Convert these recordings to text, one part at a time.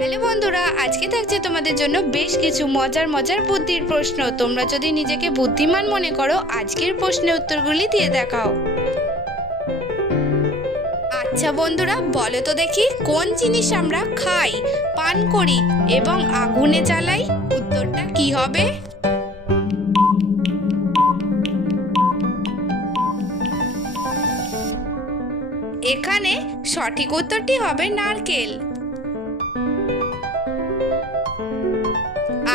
Hello বন্ধুরা, আজকে থাকছে তোমাদের জন্য বেশ কিছু মজার মজার বুদ্ধির প্রশ্ন। তোমরা যদি নিজেকে বুদ্ধিমান মনে করো, আজকের প্রশ্নের উত্তরগুলি দিয়ে দেখাও। আচ্ছা বন্ধুরা, বলো তো দেখি, কোন জিনিস আমরা খাই, পান করি এবং আগুনে জ্বালাই? উত্তরটা কি হবে? এখানে সঠিক উত্তরটি হবে নারকেল।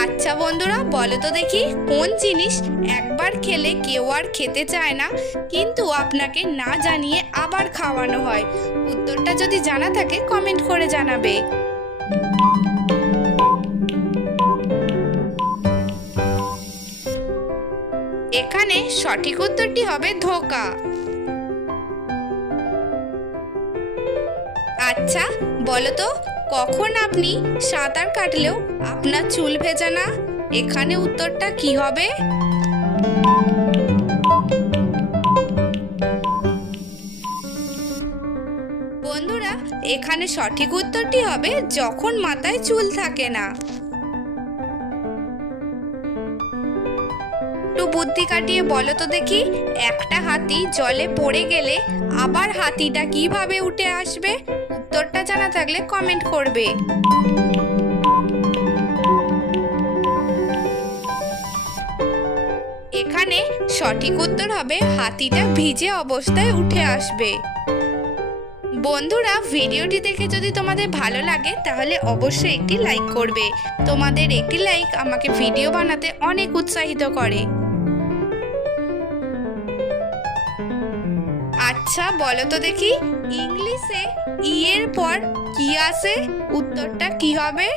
আচ্ছা বন্ধুরা, বলো তো দেখি, কোন জিনিস একবার খেলে কেউ আর খেতে চায় না, কিন্তু আপনাকে না জানিয়ে আবার খাওয়ানো হয়? উত্তরটা যদি জানা থাকে কমেন্ট করে জানাবে। এখানে সঠিক উত্তরটি হবে ধোঁকা। আচ্ছা বলো তো, কখন আপনি সাঁতার কাটলেও আপনার চুল ভেজে না? এখানে উত্তরটা কি হবে? বন্ধুরা, এখানে সঠিক উত্তরটি হবে যখন মাথায় চুল থাকে না। একটু বুদ্ধি কাটিয়ে বলো তো দেখি, একটা হাতি জলে পড়ে গেলে আবার হাতিটা কিভাবে উঠে আসবে? উত্তরটা জানা থাকলে কমেন্ট করবে। এখানে সঠিক উত্তর হবে হাতিটা ভিজে অবস্থায় উঠে আসবে। বন্ধুরা, ভিডিওটি দেখে যদি তোমাদের ভালো লাগে তাহলে অবশ্যই একটি লাইক করবে। তোমাদের একটি লাইক আমাকে ভিডিও বানাতে অনেক উৎসাহিত করে। আচ্ছা বলো তো দেখি, ইংলিশে ই এর পর কি আসে? উত্তরটা কি হবে?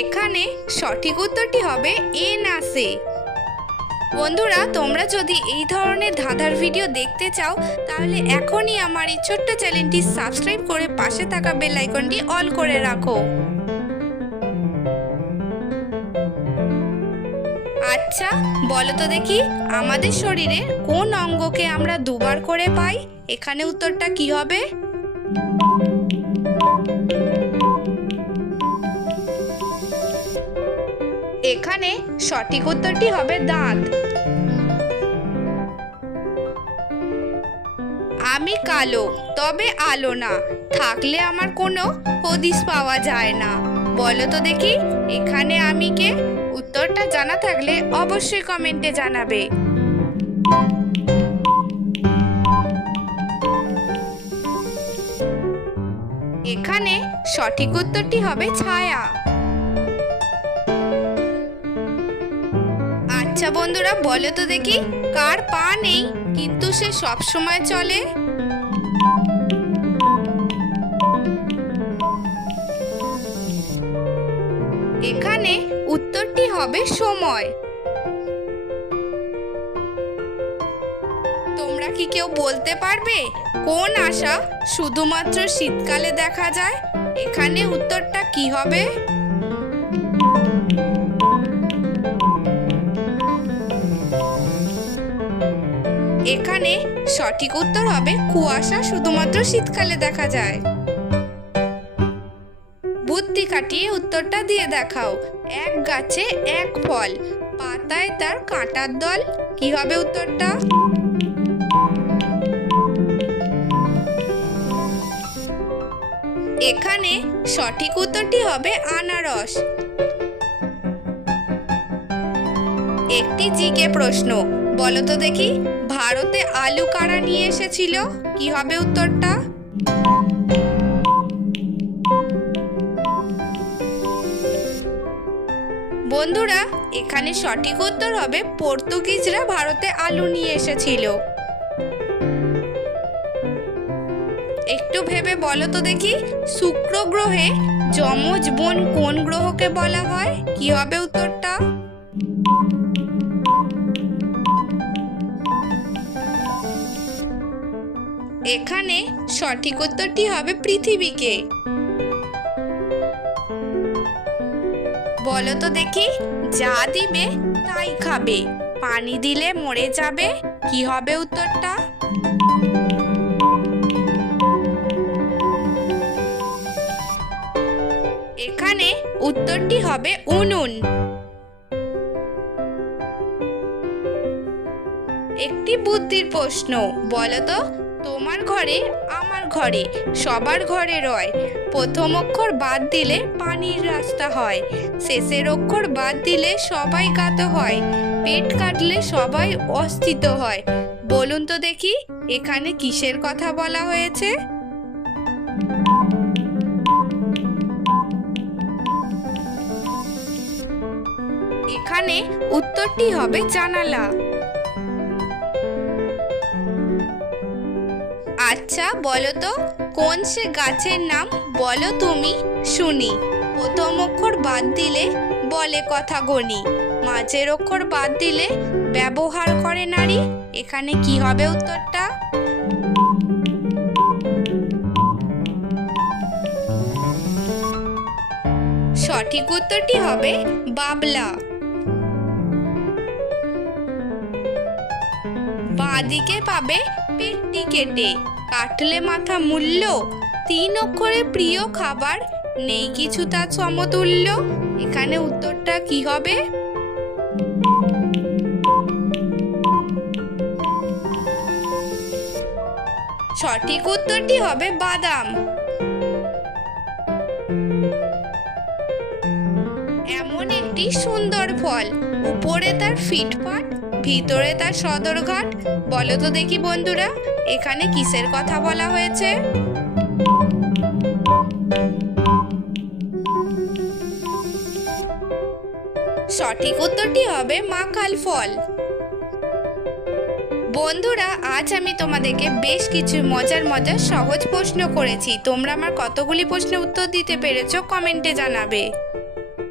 এখানে সঠিক উত্তরটি হবে এন আসে। বন্ধুরা, তোমরা যদি এই ধরনের ধাঁধার ভিডিও দেখতে চাও তাহলে এখনই আমার এই ছোট্ট চ্যানেলটি সাবস্ক্রাইব করে পাশে থাকা বেল আইকনটি অল করে রাখো। আচ্ছা বলো তো দেখি, আমাদের শরীরে কোন অঙ্গকে আমরা দুবার করে পাই? এখানে উত্তরটা কি হবে? এখানে সঠিক উত্তরটি হবে দাঁত। আমি কালো তবে আলো না, থাকলে আমার কোনো হদিস পাওয়া যায় না। বলো তো দেখি, এখানে আমি কে? উত্তরটা জানা থাকলে অবশ্যই কমেন্টে জানাবে। এখানে সঠিক উত্তরটি হবে ছায়া। আচ্ছা বন্ধুরা, বলো তো দেখি, কার পা নেই কিন্তু সে সব সময় চলে? এখানে উত্তরটি হবে সময়। তোমরা কি কেউ বলতে পারবে কোন আশা শুধুমাত্র শীতকালে দেখা যায়? এখানে উত্তরটা কি হবে? এখানে সঠিক উত্তর হবে কুয়াশা শুধুমাত্র শীতকালে দেখা যায়। বুদ্ধি কাটিয়ে উত্তরটা দিয়ে দেখাও। এক গাছে এক ফল, পাতায় তার কাঁটার দল। কি হবে উত্তরটা? এখানে সঠিক উত্তরটি হবে আনারস। একটি জিকে প্রশ্ন, বলো তো দেখি, ভারতে আলু কারা নিয়ে এসেছিল? কি হবে উত্তরটা? বন্ধুরা, এখানে সঠিক উত্তর হবে পর্তুগিজরা ভারতে আলু নিয়ে এসেছিল। একটু ভেবে বলো তো দেখি, শুক্র গ্রহে যমজ বোন কোন গ্রহকে বলা হয়? কি হবে উত্তরটা? এখানে সঠিক উত্তরটি হবে পৃথিবীকে। বলো তো দেখি, যা দিবে তাই খাবে, পানি দিলে মরে যাবে। কি হবে উত্তরটা? উত্তরটি হবে উনুন। একটি বুদ্ধির প্রশ্ন, বলো তো, তোমার ঘরে আমার ঘরে সবার ঘরে রয়, প্রথম অক্ষর বাদ দিলে পানির রাস্তা হয়, শেষের অক্ষর বাদ দিলে সবাই গাত হয়, পেট কাটলে সবাই অস্থিত হয়। বলুন তো দেখি এখানে কিসের কথা বলা হয়েছে? এখানে উত্তরটি হবে জানালা। আচ্ছা বলো তো, কোন সে গাছের নাম বলো তুমি শুনি, প্রথম অক্ষর বাদ দিলে বলে কথা গনি, মাঝের অক্ষর বাদ দিলে ব্যবহার করে নারী। এখানে কি হবে উত্তরটা? সঠিক উত্তরটি হবে বাবলা। বাঁদিকে পাবে পেটটি কেটে, কাটলে মাথা মূল্য, তিন অক্ষরে প্রিয় খাবার, নেই কিছু তার সমতুল্য। এখানে উত্তরটা কি হবে? সঠিক উত্তরটি হবে বাদাম। এমন একটি সুন্দর ফল, উপরে তার ফিটফাট, ভিতরে তার সদরঘাট। বলো তো দেখি বন্ধুরা এখানে কিসের কথা বলা হয়েছে? সঠিক উত্তরটি হবে মাকাল ফল। বন্ধুরা আজ আমি তোমাদেরকে বেশ কিছু মজার মজার সহজ প্রশ্ন করেছি। তোমরা আমার কতগুলি প্রশ্নের উত্তর দিতে পেরেছো কমেন্টে জানাবে।